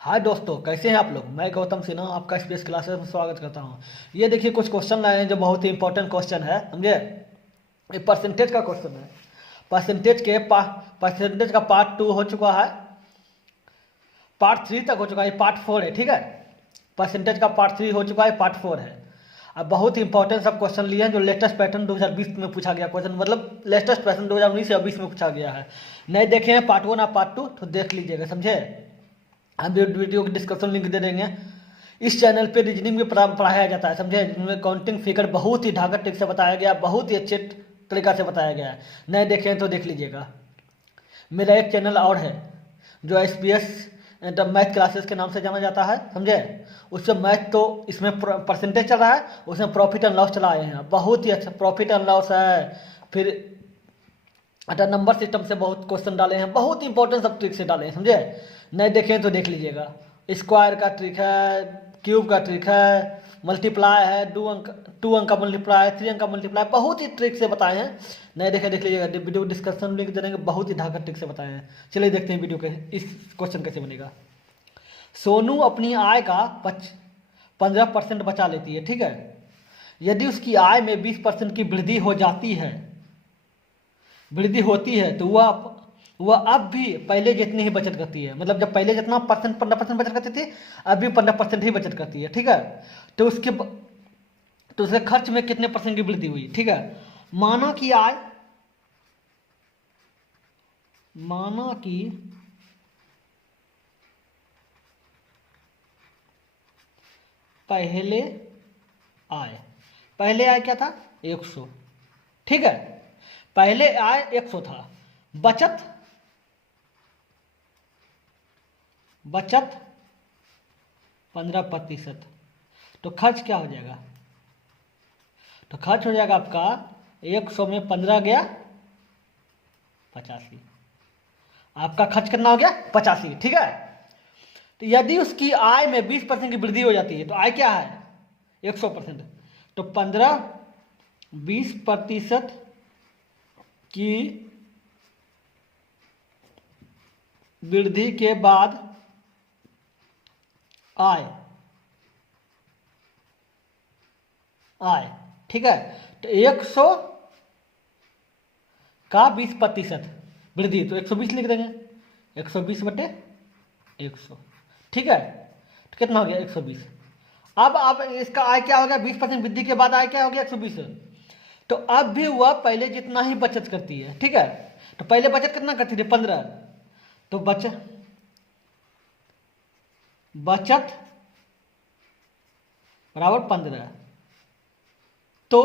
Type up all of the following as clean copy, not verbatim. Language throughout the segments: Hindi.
हाय दोस्तों, कैसे हैं आप लोग। मैं गौतम सिन्हा आपका स्पेस क्लासेस में स्वागत करता हूं। ये देखिए कुछ क्वेश्चन लाए हैं जो बहुत ही इंपॉर्टेंट क्वेश्चन है, समझे। ये परसेंटेज का क्वेश्चन है। परसेंटेज का पार्ट 2 हो चुका है, पार्ट 3 तक हो चुका है, पार्ट 4 है, ठीक है। परसेंटेज का पार्ट 3 हो चुका है, पार्ट 4 है। अब बहुत ही इंपॉर्टेंट सब क्वेश्चन लिए हैं जो लेटेस्ट पैटर्न 2020 में पूछा गया क्वेश्चन, मतलब लेटेस्ट पैटर्न 2019 या 20 में पूछा गया है। नहीं देखे हैं पार्ट 1 और पार्ट 2 तो देख लीजिएगा, समझे। हम वीडियो के डिस्क्रिप्शन लिंक दे देंगे। इस चैनल पे रीजनिंग भी पढ़ाया जाता है, समझे, जिनमें काउंटिंग फिगर बहुत ही ढाका ट्रिक से बताया गया, बहुत ही अच्छे तरीका से बताया गया है। नहीं देखें तो देख लीजिएगा। मेरा एक चैनल और है जो एसपीएस मैथ क्लासेस के नाम से जाना जाता है, समझे। उससे मैथ तो इसमें परसेंटेज चल रहा है, उसमें प्रॉफिट एंड लॉस चलाए हैं, बहुत ही अच्छा प्रॉफिट एंड लॉस है। फिर अटा नंबर सिस्टम से बहुत क्वेश्चन डाले हैं, बहुत इंपॉर्टेंट सब ट्रिक से डाले हैं, समझे। नहीं देखें तो देख लीजिएगा। स्क्वायर का ट्रिक है, क्यूब का ट्रिक है, मल्टीप्लाई है, 2 अंक का मल्टीप्लाई है, 3 अंक का मल्टीप्लाई, बहुत ही ट्रिक से बताए हैं। नहीं देखे देख लीजिएगा, वीडियो डिस्कशन लिंक दे देंगे, बहुत ही ढाका ट्रिक से बताए हैं। चलिए देखते हैं वीडियो के इस क्वेश्चन कैसे बनेगा। सोनू अपनी आय का 15% बचा लेती है, ठीक है। यदि उसकी आय में 20% की वृद्धि हो जाती है, वृद्धि होती है, तो वह अब भी पहले जितनी ही बचत करती है। मतलब जब पहले जितना 15% बचत करती थी, अब भी 15% ही बचत करती है, ठीक है। तो उसके खर्च में कितने परसेंट की वृद्धि हुई, ठीक है। माना कि आय, माना कि पहले पहले आय क्या था, 100, ठीक है। पहले आय 100 था, बचत 15%, तो खर्च क्या हो जाएगा। तो खर्च हो जाएगा आपका 100 में 15 गया 85, आपका खर्च कितना हो गया 85, ठीक है। तो यदि उसकी आय में 20% की वृद्धि हो जाती है, तो आय क्या है 100%, तो 15-20% की वृद्धि के बाद आय, ठीक है। तो 100 का 20% वृद्धि, तो 120 लिख देंगे, 120/100, ठीक है। तो कितना हो गया 120। अब इसका आय क्या हो गया, 20% वृद्धि के बाद आय क्या हो गया 120। तो अब भी वह पहले जितना ही बचत करती है, ठीक है। तो पहले बचत कितना करती थी 15, तो बचत बराबर 15, तो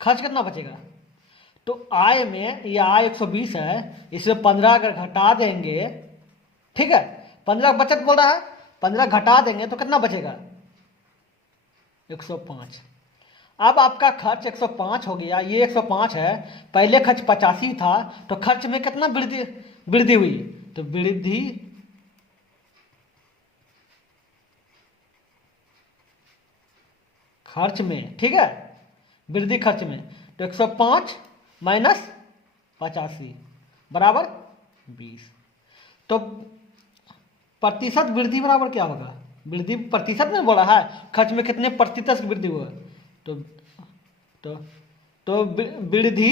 खर्च कितना बचेगा। तो आय में, ये आय 120 है, इसमें 15 अगर घटा देंगे, ठीक है, 15 बचत बोल रहा है, 15 घटा देंगे तो कितना बचेगा 105। अब आपका खर्च 105 हो गया, ये 105 है, पहले खर्च 85 था, तो खर्च में कितना वृद्धि हुई, तो वृद्धि खर्च में, ठीक है, वृद्धि खर्च में, तो 105 माइनस 85 बराबर 20। तो प्रतिशत वृद्धि बराबर क्या होगा, वृद्धि प्रतिशत में बोला है, खर्च में कितने प्रतिशत की वृद्धि हुआ, तो तो तो वृद्धि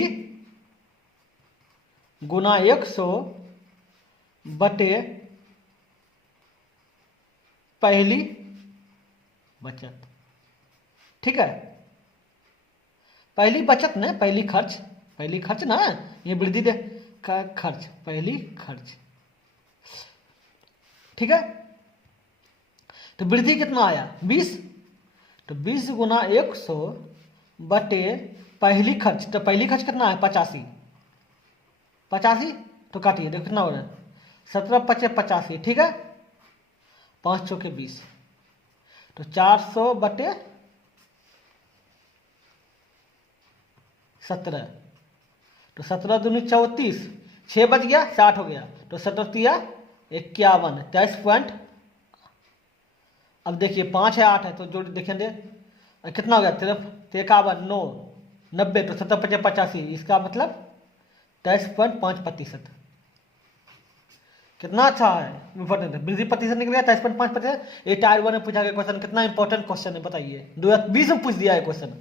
गुना 100 बटे पहली बचत, ठीक है। पहली बचत ना, पहली खर्च ना, ये वृद्धि दे का खर्च, पहली खर्च, ठीक है। तो वृद्धि कितना आया 20, तो 20 गुना 100 बटे पहली खर्च, तो पहली खर्च कितना है 85, तो काटिए देखो कितना हो रहा है 17×5 = 85, ठीक है। 5 चौके 20, तो 400 बटे 17, तो 17 दूनी 34, 6 बच गया 60 हो गया, तो 17×3 = 51, 23 पॉइंट। अब देखिए 5 है 8 है, तो जोड़ देखेंगे कितना हो गया, 53 9 90, तो 17×5 = 85, इसका मतलब 23.5%। कितना अच्छा है, इंपॉर्टेंट है। वृद्धि प्रतिशत निकल गया 23.5%। ये टायर 1 में पूछा गया क्वेश्चन, कितना इंपॉर्टेंट क्वेश्चन है बताइए, 2020 में पूछ दिया है क्वेश्चन।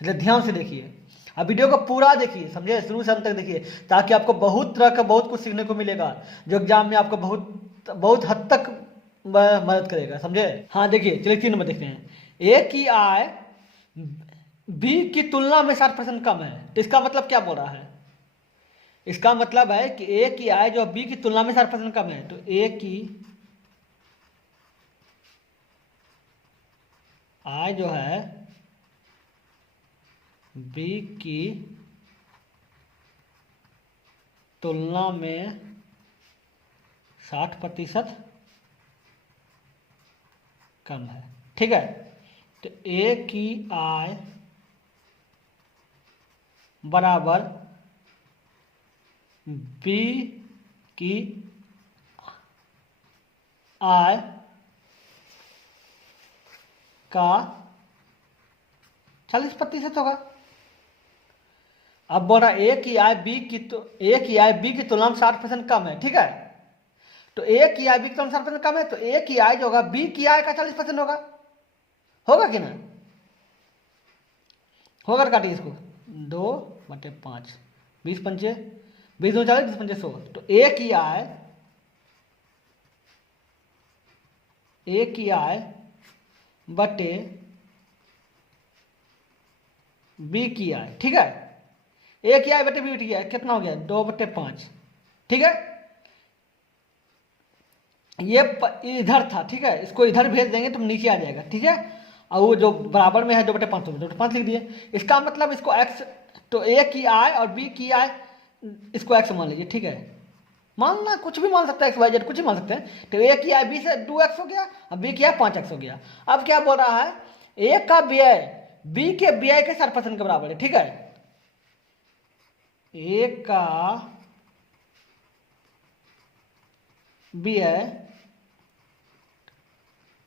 इसलिए ध्यान से देखिए, अब वीडियो को पूरा देखिए, समझे, शुरू से अंत तक देखिए, ताकि आपको बहुत तरह का बहुत कुछ सीखने को मिलेगा, जो एग्जाम में आपको बहुत बहुत हद तक मदद करेगा, समझे। हाँ देखिए, चलिए 3 नंबर देखते हैं। ए की आय बी की तुलना में 60% कम है, तो इसका मतलब क्या बोल रहा है? इसका मतलब है कि ए की आय जो बी की तुलना में 60% कम है, तो ए की आय जो है बी की तुलना में 60% कम है, ठीक है। तो ए की आय बराबर बी की आय का 40% होगा। अब बोल रहा ए की आय बी की तुलना में 60% कम है, ठीक है। तो ए की आय बी की तुलना में 60% कम है, तो ए की आय जो होगा बी की आय का 40% होगा कि ना? होगा, काटिए इसको, 2/5, 20 पंचे 20 2 40, 20 पंचे 100। तो ए की आय बटे बी की आय, ठीक है। ए की आय बटे बी की आय कितना हो गया? 2/5, ठीक है। ये इधर था, ठीक है, इसको इधर भेज देंगे तो नीचे आ जाएगा, ठीक है। और वो जो बराबर में है 2/5, 2/5 लिख दिए। इसका मतलब इसको x, तो ए की आय और बी की आय इसको x मान लीजिए, ठीक है। मानना कुछ भी मान सकता है, XYZ कुछ भी मान सकते हैं। तो ए की आय बी से 2x हो गया और बी की आय 5x हो गया। अब क्या बोल रहा है? ए का व्यय बी के व्यय के 60% के बराबर है, ठीक है। ए का व्यय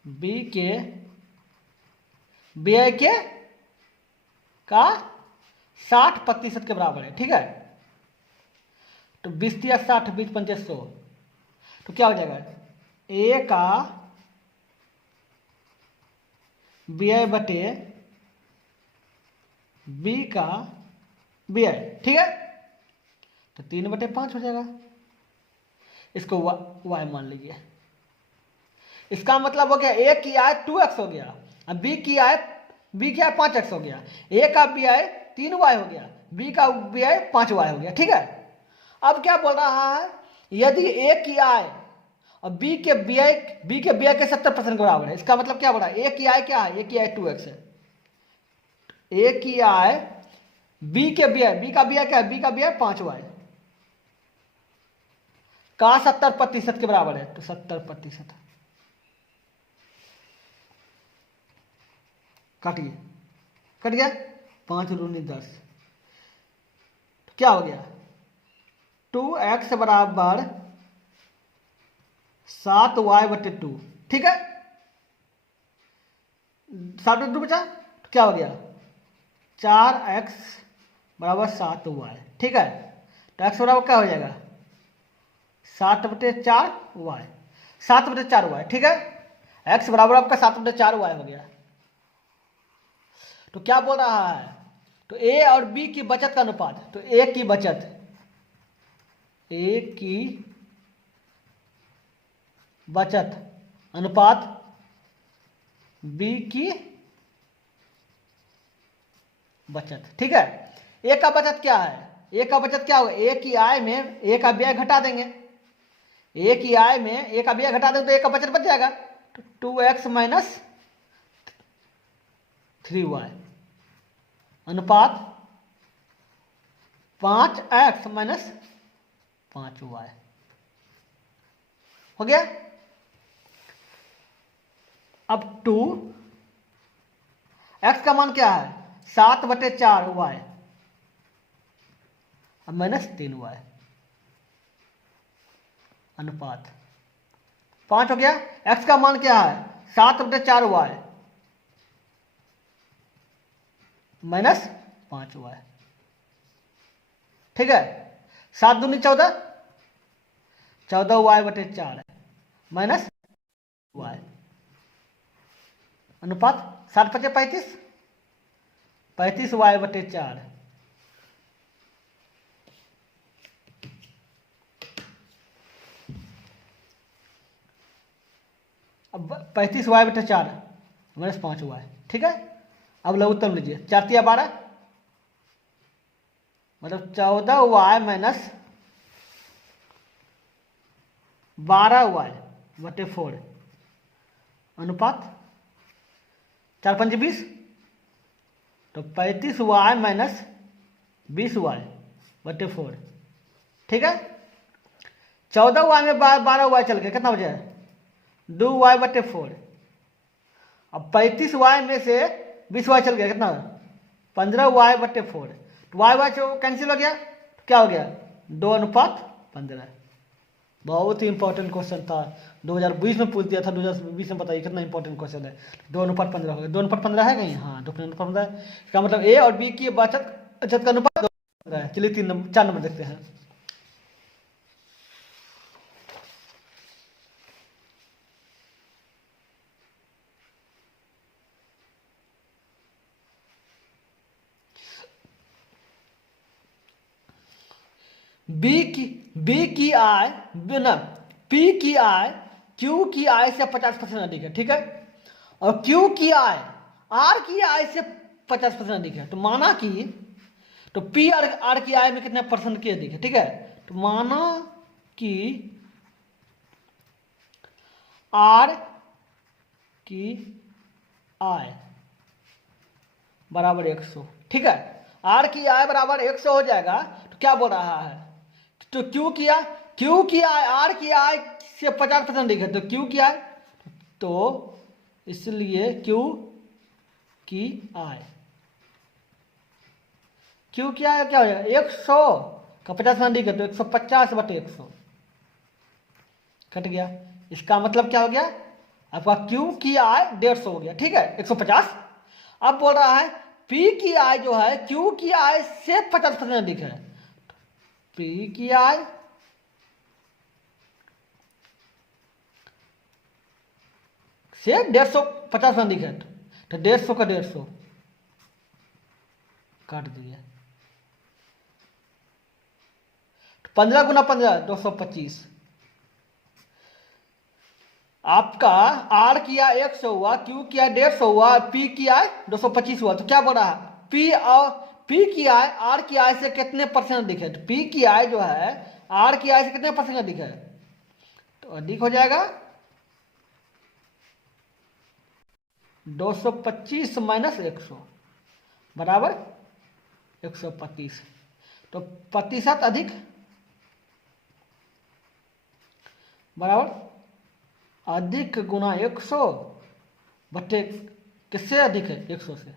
बी के व्यय के का 60% के बराबर है, ठीक है। तो 20 या 60, 20 पंचे 100, तो क्या हो जाएगा? ए का व्यय बटे बी का व्यय, ठीक है। तो 3/5 हो जाएगा। इसको y मान लीजिए। इसका मतलब हो गया ए की आय 2x हो गया, अब बी की आय 5x हो गया। ए का व्यय 3y हो गया, बी का व्यय 5y हो गया, ठीक है। अब क्या बोल रहा है? यदि ए की आय और बी के व्यय के 70% के बराबर है, इसका मतलब क्या बोल रहा है? ए की आय क्या है? ए की आय 2x है। ए की आय बी का व्यय क्या है? बी का व्यय 5y का 70% के बराबर है, तो 70%। काटिए, कट गया, 5 दूनी 10, तो क्या हो गया? 2x बराबर 7y/2, ठीक है। 7/2 बचा, तो क्या हो गया? 4x बराबर 7y, ठीक है। तो x बराबर क्या हो जाएगा? 7/4y, 7/4y, ठीक है। x बराबर आपका 7/4y हो गया। तो क्या बोल रहा है? तो ए और बी की बचत का अनुपात, तो ए की बचत अनुपात बी की बचत, ठीक है। ए का बचत क्या है? ए का बचत क्या होगा? ए की आय में ए का व्यय घटा देंगे, ए की आय में ए का व्यय घटा देंगे तो ए का बचत बच जाएगा, तो 2x माइनस 3y अनुपात 5x माइनस 5y हो गया। अब 2x का मान क्या है? 7/4y अब माइनस 3y अनुपात 5 हो गया। x का मान क्या है? 7/4y माइनस 5y, ठीक है। 7 दूनी 14, 14y/4 माइनस y अनुपात 60/35 35y/4। अब 35y/4 माइनस 5y, ठीक है। अब लघुत्तम लीजिए, 4×3=12 मतलब 14y माइनस 12y/4 अनुपात 4×5=20 तो 35y माइनस 20y/4, ठीक है। 14y में 12y चल गया, कितना हो जाए 2y/4। अब 35y में से 20y चल गया, कितना 15y/4। तो y कैंसिल हो गया, तो क्या हो गया 2:15। बहुत ही इंपॉर्टेंट क्वेश्चन था, 2020 में पूछ दिया था, 2020 में बताइए कितना इंपॉर्टेंट क्वेश्चन है। 2:15 हो गया, 2:15 है कहीं, हाँ 2:15 है। इसका मतलब ए और बी की बचत का अनुपात 2:15 है। चलिए 4 नंबर देखते हैं। बी की आय बिना पी की आय क्यू की आय से 50% अधिक है, ठीक है। और क्यू की आय आर की आय से 50% अधिक है। तो माना कि तो पी आर की आय में कितने परसेंट की अधिक है, ठीक है। तो माना कि आर की आय बराबर 100, ठीक है। आर की आय बराबर 100 हो जाएगा। तो क्या बोल रहा है, तो क्यू की आय आर की आय से 50% अधिक है। तो क्यू की आय, तो इसलिए क्यू की आय क्या हो जाएगा 100 का 50% अधिक है, तो 150/100 कट गया। इसका मतलब क्या हो गया, आपका क्यू की आय 150 हो गया, ठीक है 150। अब बोल रहा है पी की आय जो है क्यू की आय से 50% अधिक है। पी की आय से 150 50% अधिक है, तो 150 का 150 काट दिया। 15 × 15 225। आपका आर की आय 100 हुआ, क्यू की आय 150 हुआ, पी की आय 225 हुआ। तो क्या बोल रहा है पी की आय आर की आय से कितने परसेंट अधिक है। तो पी की आय जो है आर की आय से कितने परसेंट अधिक है, तो अधिक हो जाएगा 225 माइनस 100 बराबर 125। तो प्रतिशत अधिक बराबर अधिक गुना 100 बटे किससे अधिक है 100 से,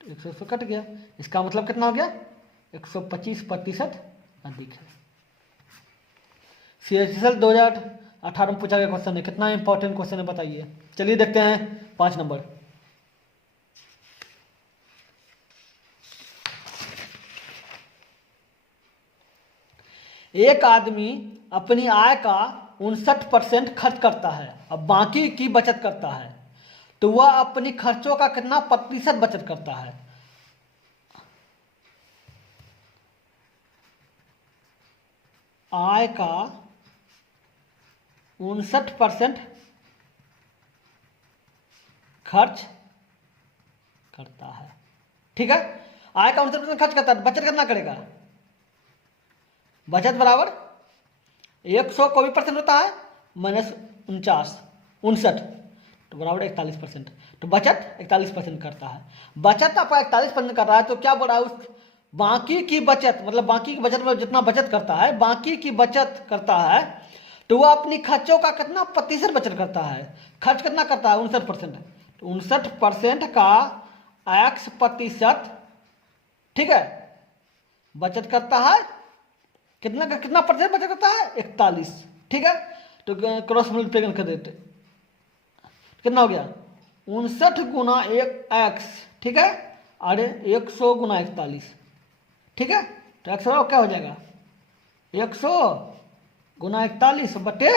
100 से कट गया। इसका मतलब कितना हो गया 125% अधिक है। CHSL 2018 में पूछा गया क्वेश्चन है, कितना इंपॉर्टेंट क्वेश्चन है बताइए। चलिए देखते हैं 5 नंबर। एक आदमी अपनी आय का 59% खर्च करता है, अब बाकी की बचत करता है, तो वह अपनी खर्चों का कितना प्रतिशत बचत करता है। आय का 59% खर्च करता है, ठीक है। आय का 59% खर्च करता है, बचत कितना करेगा, बचत बराबर 100 को भी परसेंट होता है माइनस 59 तो बराबर 41%। तो बचत 41% करता है। बचत आपका 41% कर रहा है, तो क्या बोल रहा है उस बाकी की बचत मतलब बाकी की बचत मतलब जितना बचत करता है, बाकी की बचत करता है, तो वह अपनी खर्चों का कितना प्रतिशत बचत करता है। खर्च कितना करता है 59%, तो 59% का x%, ठीक है, बचत करता है। कितना परसेंट बचत करता है 41, ठीक है। तो क्रॉस मल्टीप्लिकेशन कर देते, कितना हो गया 59 गुना 1x, ठीक है, और 100 गुना 41, ठीक है। तो x क्या हो जाएगा 100 गुना 41 बटे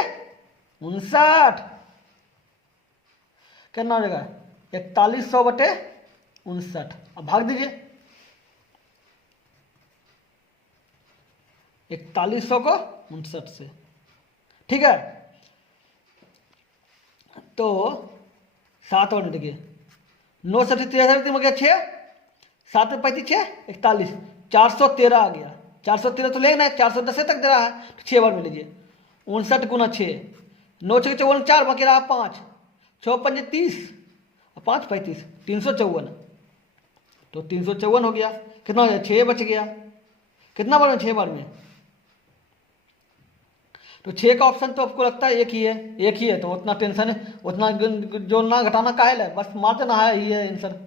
59, कितना हो जाएगा 4100 बटे 59। अब भाग दीजिए 4100 को 59 से, ठीक है। तो 7 और देखिए 9 से 3 हो गया 6, 7 में 35 6 41, 413 आ गया। 413 तो लेना है, 410 तक दे रहा है तो 6 बार में लीजिए 59 गुना 6, 9 6 54 4 बाकी रहा 5, 6 5 30 और 5 35 354, तो 354 हो गया। कितना हो गया 6 बच गया। कितना बार में 6 बार में, तो 6 का ऑप्शन तो आपको लगता है एक ही है, एक ही है, तो उतना टेंशन है, उतना जोड़ना घटाना काहे है, बस मार देना है, ही है आंसर।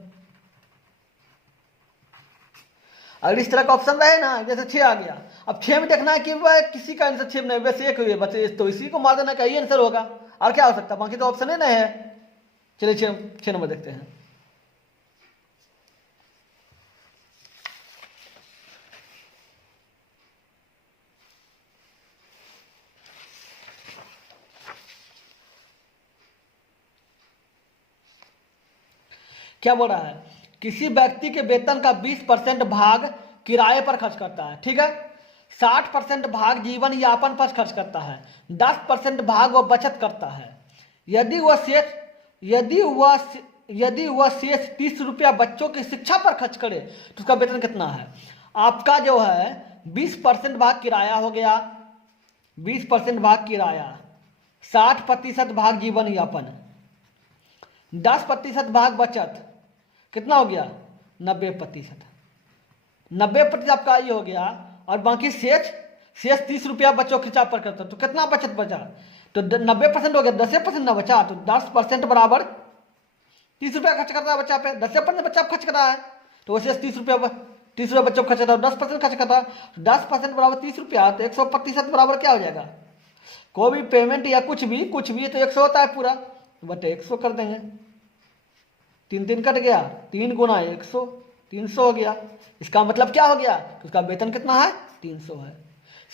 अगर इस तरह का ऑप्शन रहे ना, जैसे 6 आ गया, अब 6 में देखना है कि वह किसी का आंसर 6 में नहीं, वैसे एक हुई है बस, तो इसी को मार देना का ही आंसर होगा, और क्या हो सकता है, बाकी तो ऑप्शन ही नहीं है। चलिए 6 नंबर देखते हैं। क्या बोल रहा है, किसी व्यक्ति के वेतन का 20% भाग किराए पर खर्च करता है, ठीक है। 60% भाग जीवन यापन पर खर्च करता है, 10% भाग वह बचत करता है। यदि वह शेष 30 रुपया बच्चों की शिक्षा पर खर्च करे तो उसका वेतन कितना है। आपका जो है 20% भाग किराया हो गया, 20% भाग किराया, 60% भाग जीवन यापन, 10% भाग बचत, कितना हो गया 90%। 90% आपका ये हो गया, और बाकी शेष 30 रुपया बच्चों खिंचाव पर करता, तो कितना बचत बचा, तो 90% हो गया, 10% ना बचा, तो 10% बराबर 30 रुपया खर्च करता है बच्चा पे, 10% बच्चा खर्च कर रहा है, तो वो शेष 30 रुपया बच्चों को खर्च करता है, 10% खर्च करता है, 10% बराबर 30 रुपया, तो 100% बराबर क्या हो जाएगा, कोई भी पेमेंट या कुछ भी तो 100 होता है पूरा, बटे 100 कर देंगे, 3 कट गया, 3 गुना 100, 300 हो गया। इसका मतलब क्या हो गया, उसका वेतन कितना है 300 है।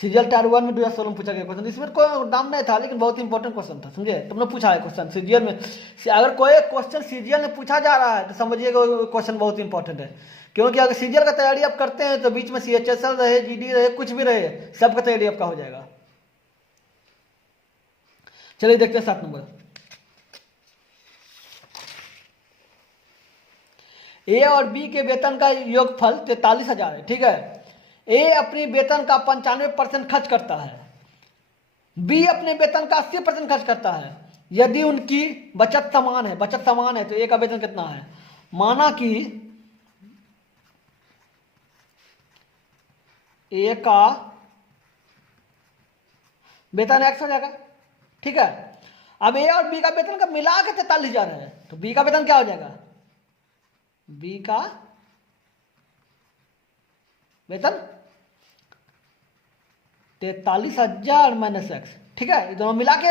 सीजीएल टायर 1 में 2016 में पूछा गया क्वेश्चन, इसमें कोई नाम नहीं था लेकिन बहुत इंपॉर्टेंट क्वेश्चन था, समझे, तुमने पूछा है क्वेश्चन सीजीएल में। अगर कोई क्वेश्चन सीजीएल में पूछा जा रहा है तो समझिएगा क्वेश्चन बहुत इंपॉर्टेंट है, क्योंकि अगर सीजीएल का तैयारी आप करते हैं तो बीच में सीएचएसएल रहे, जीडी रहे, कुछ भी रहे, सबका तैयारी आपका हो जाएगा। चलिए देखते हैं 7 नंबर। ए और बी के वेतन का योगफल 43,000 है, ठीक है। ए अपनी वेतन का 95% खर्च करता है, बी अपने वेतन का 80% खर्च करता है। यदि उनकी बचत समान है तो ए का वेतन कितना है। माना कि ए का वेतन एक्स हो जाएगा, ठीक है। अब ए और बी का वेतन का मिला के 43,000 है, तो बी का वेतन क्या हो जाएगा, बी का वेतन 43,000 माइनस एक्स, ठीक है, ये दोनों मिला के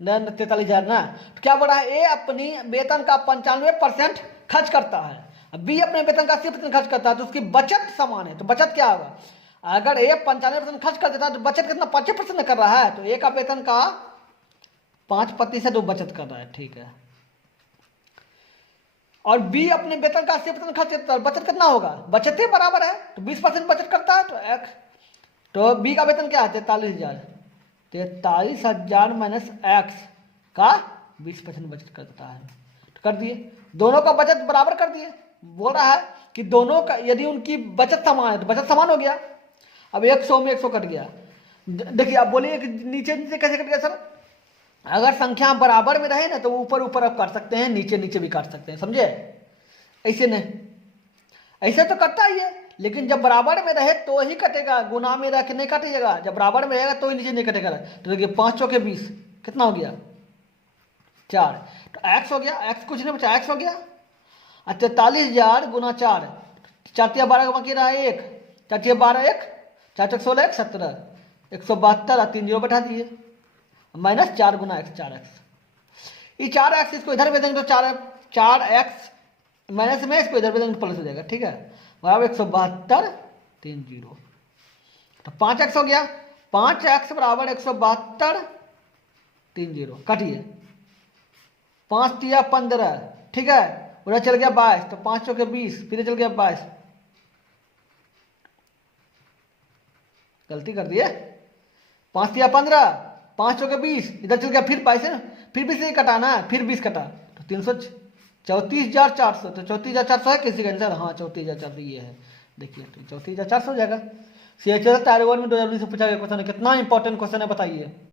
43,000 ना। तो क्या बोला है, ए अपनी वेतन का 95% खर्च करता है, बी अपने वेतन का 80% खर्च करता है, तो उसकी बचत समान है, तो बचत क्या होगा, अगर ए 95% खर्च कर देता है तो बचत कितना 5% कर रहा है, तो ए का वेतन का 5% वो बचत कर रहा है, ठीक है। और बी अपने वेतन का 80% खर्च करता है, बचत कितना होगा, बचत ही बराबर है, तो 20% बचत करता है, तो एक्स, तो बी का वेतन क्या है 43,000 माइनस एक्स का 20% बचत करता है, तो कर दिए, दोनों का बचत बराबर कर दिए। बोल रहा है कि दोनों का यदि उनकी बचत समान है तो बचत समान हो गया। अब 100 में 100 कट गया, देखिए आप बोलिए कि नीचे नीचे कैसे कट गया सर, अगर संख्या बराबर में रहे ना तो ऊपर ऊपर आप काट सकते हैं, नीचे नीचे भी काट सकते हैं, समझे, ऐसे नहीं, ऐसे तो कटता ही है, लेकिन जब बराबर में रहे तो ही कटेगा, गुना में रह के नहीं कटेगा, जब बराबर में रहेगा तो ही नीचे नहीं कटेगा। तो देखिए 5 चौके 20 कितना हो गया 4, तो एक्स हो गया, एक्स कुछ नहीं बचा, एक्स हो गया। 43,000 गुना 4, 4 12 बाकी रहा 1, 4 12 1, 4 16 1 17, 172 और 3 0 बैठा दिए, माइनस 4 गुना एक्स 4x, ये 4x इसको इधर भेज देंगे तो 4x माइनस में इसको इधर भेज देंगे तो प्लस हो जाएगा, ठीक है, बराबर 172 3 0, तो 5x हो गया। 5x बराबर 172 30 काटिए 5 तिया 15 ठीक है, उधर चल गया 22 तो 5 चौके 20 फिर चल गया 22 गलती कर दिए 5 तिया 15 5 चौके 20 इधर चल गया फिर 22 है, फिर 20 से कटाना है फिर 20 कटा तो 34,400 तो 34,400 है किसी का आंसर। हाँ 34,400 ये है, देखिए तो 34,400 हो जाएगा। CHL टायर 1 में 2019 से पूछा गया क्वेश्चन है, कितना इंपॉर्टेंट क्वेश्चन है बताइए।